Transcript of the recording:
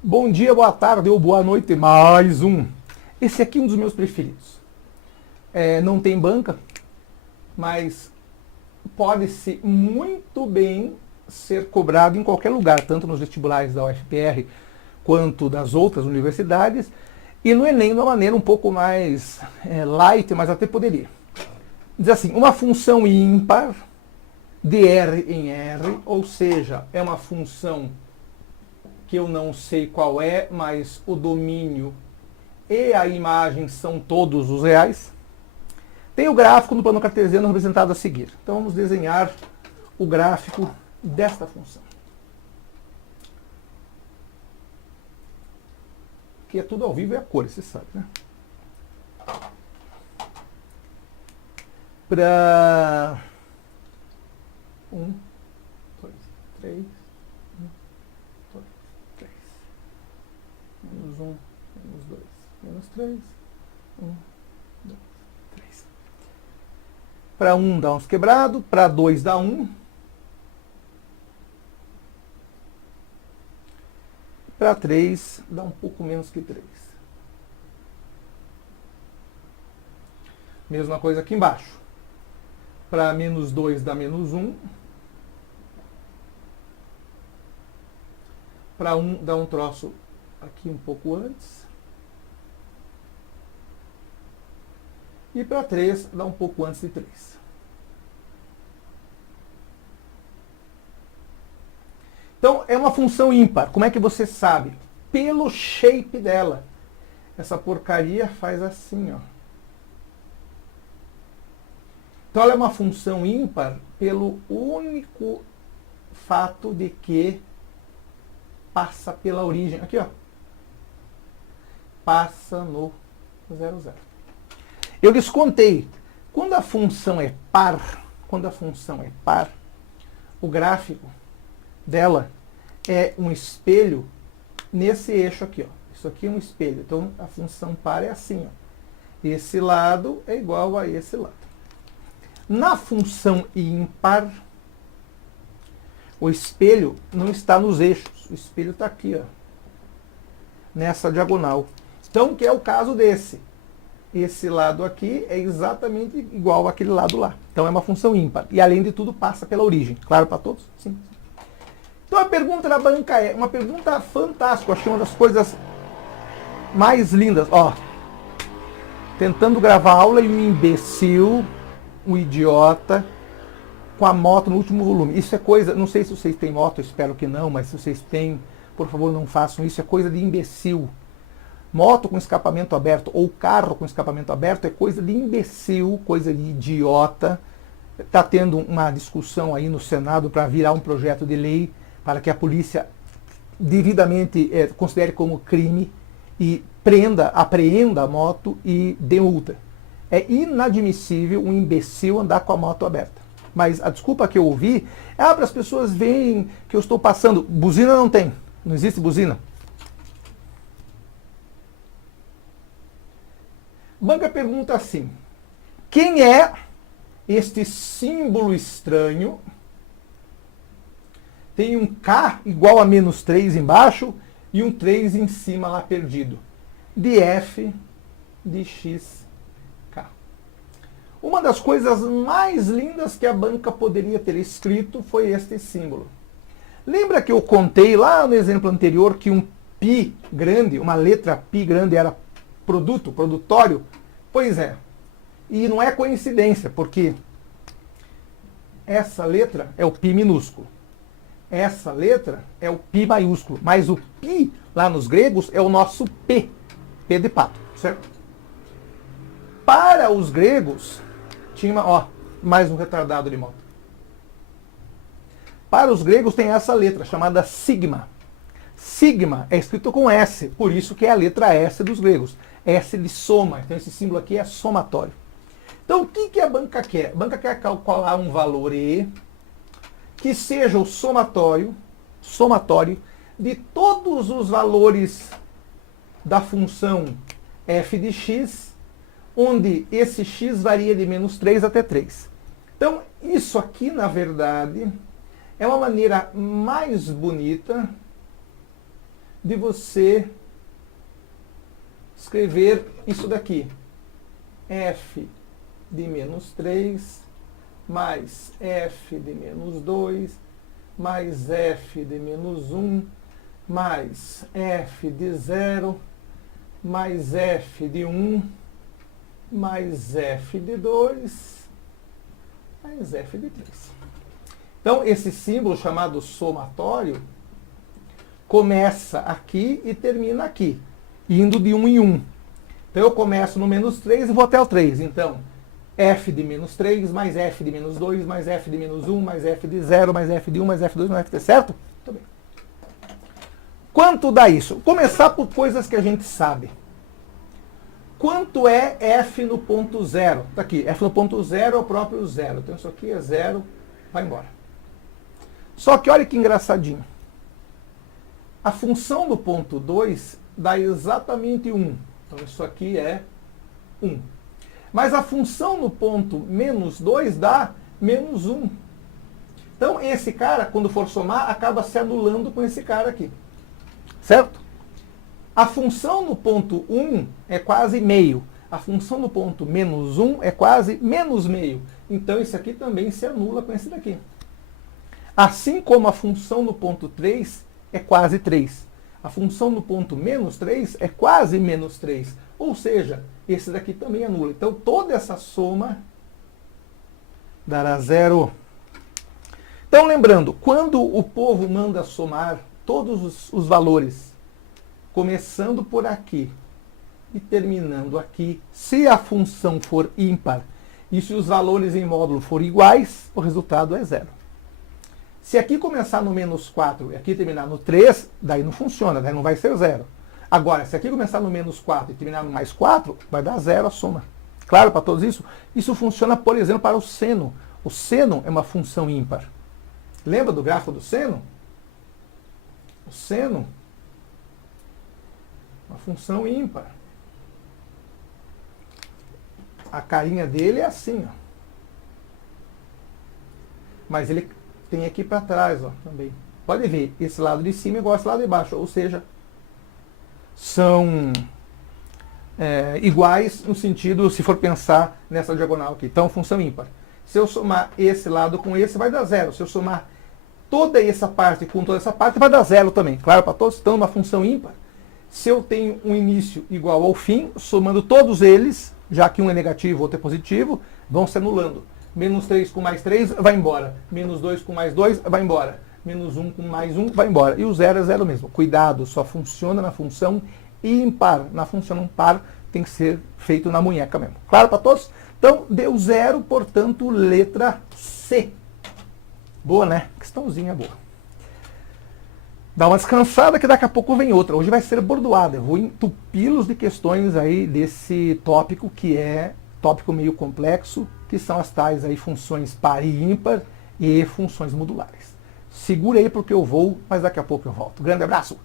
Bom dia, boa tarde ou boa noite, mais um. Esse aqui é um dos meus preferidos. Não tem banca, mas pode-se muito bem ser cobrado em qualquer lugar, tanto nos vestibulares da UFPR quanto das outras universidades, e no Enem de uma maneira um pouco mais light, mas até poderia. Diz assim, uma função ímpar de R em R, ou seja, é uma função que eu não sei qual é, mas o domínio e a imagem são todos os reais. Tem o gráfico no plano cartesiano representado a seguir. Então vamos desenhar o gráfico desta função. Que é tudo ao vivo e a cores, você sabe, né? Para 1, 2, 3, 1, 2, 3. Menos 1, menos 2, menos 3, 1, 2, 3. Para 1 dá uns quebrados, para 2 dá 1. Para 3 dá um pouco menos que 3. Mesma coisa aqui embaixo. Para menos 2 dá menos 1. Para 1 dá um troço aqui um pouco antes. E para 3 dá um pouco antes de 3. Então é uma função ímpar. Como é que você sabe? Pelo shape dela. Essa porcaria faz assim, ó. Então ela é uma função ímpar pelo único fato de que passa pela origem. Aqui, ó. Passa no 0, 0. Eu descontei. Quando a função é par, o gráfico dela é um espelho nesse eixo aqui, ó. Isso aqui é um espelho. Então a função par é assim, ó. Esse lado é igual a esse lado. Na função ímpar, o espelho não está nos eixos. O espelho está aqui, ó, nessa diagonal. Então, que é o caso desse. Esse lado aqui é exatamente igual àquele lado lá. Então, é uma função ímpar. E, além de tudo, passa pela origem. Claro para todos? Sim. Então, a pergunta da banca é uma pergunta fantástica. Eu achei uma das coisas mais lindas. Ó, tentando gravar aula e um imbecil, um idiota, com a moto no último volume. Isso é coisa, não sei se vocês têm moto, eu espero que não, mas se vocês têm, por favor, não façam isso, é coisa de imbecil. Moto com escapamento aberto ou carro com escapamento aberto é coisa de imbecil, coisa de idiota. Está tendo uma discussão aí no Senado para virar um projeto de lei para que a polícia devidamente considere como crime e apreenda a moto e dê multa. É inadmissível um imbecil andar com a moto aberta. Mas a desculpa que eu ouvi é para as pessoas veem que eu estou passando. Buzina não tem. Não existe buzina. Banca pergunta assim. Quem é este símbolo estranho? Tem um K igual a menos 3 embaixo e um 3 em cima lá perdido. De F de X. Uma das coisas mais lindas que a banca poderia ter escrito foi este símbolo. Lembra que eu contei lá no exemplo anterior que um π grande, uma letra π grande era produtório? Pois é. E não é coincidência, porque essa letra é o π minúsculo. Essa letra é o π maiúsculo. Mas o π lá nos gregos é o nosso P. P de pato, certo? Para os gregos, tinha, ó, mais um retardado de moto. Para os gregos tem essa letra, chamada sigma. Sigma é escrito com S, por isso que é a letra S dos gregos. S de soma, então esse símbolo aqui é somatório. Então o que a banca quer? A banca quer calcular um valor E que seja o somatório de todos os valores da função f de x, onde esse x varia de menos 3 até 3. Então, isso aqui, na verdade, é uma maneira mais bonita de você escrever isso daqui. F de menos 3 mais F de menos 2 mais F de menos 1 mais F de 0 mais F de 1 mais F de 2 mais F de 3. Então, esse símbolo chamado somatório começa aqui e termina aqui, indo de 1 em 1. Então, eu começo no menos 3 e vou até o 3. Então, F de menos 3, mais F de menos 2, mais F de menos 1, mais F de 0, mais F de 1, mais F de 2, mais F de... Certo? Muito bem. Quanto dá isso? Vou começar por coisas que a gente sabe. Quanto é F no ponto 0? Está aqui, F no ponto 0 é o próprio 0. Então, isso aqui é 0, vai embora. Só que olha que engraçadinho. A função do ponto 2 dá exatamente 1. Então, isso aqui é 1. Mas a função no ponto menos 2 dá menos 1. Então, esse cara, quando for somar, acaba se anulando com esse cara aqui. Certo? A função no ponto 1 é quase meio. A função no ponto menos 1 é quase menos meio. Então, esse aqui também se anula com esse daqui. Assim como a função no ponto 3 é quase 3. A função no ponto menos 3 é quase menos 3. Ou seja, esse daqui também anula. Então, toda essa soma dará 0. Então, lembrando, quando o povo manda somar todos os valores, começando por aqui e terminando aqui, se a função for ímpar e se os valores em módulo forem iguais, o resultado é 0. Se aqui começar no menos 4 e aqui terminar no 3, daí não funciona, daí não vai ser 0. Agora, se aqui começar no menos 4 e terminar no mais 4, vai dar 0 a soma. Claro para todos isso? Isso funciona, por exemplo, para o seno. O seno é uma função ímpar. Lembra do gráfico do seno? O seno é uma função ímpar. A carinha dele é assim, ó. Mas ele tem aqui para trás, ó, também. Pode ver, esse lado de cima é igual a esse lado de baixo, ou seja, são iguais no sentido, se for pensar nessa diagonal aqui. Então, função ímpar. Se eu somar esse lado com esse, vai dar 0. Se eu somar toda essa parte com toda essa parte, vai dar 0 também. Claro para todos? Então, uma função ímpar. Se eu tenho um início igual ao fim, somando todos eles, já que um é negativo, outro é positivo, vão se anulando. Menos 3 com mais 3 vai embora. Menos 2 com mais 2 vai embora. Menos 1 com mais 1 vai embora. E o 0 é 0 mesmo. Cuidado, só funciona na função ímpar. Na função par tem que ser feito na munheca mesmo. Claro para todos? Então, deu 0, portanto, letra C. Boa, né? Questãozinha boa. Dá uma descansada que daqui a pouco vem outra. Hoje vai ser bordoada. Eu vou entupi-los de questões aí desse tópico que é tópico meio complexo, que são as tais aí funções par e ímpar e funções modulares. Segura aí porque eu vou, mas daqui a pouco eu volto. Grande abraço!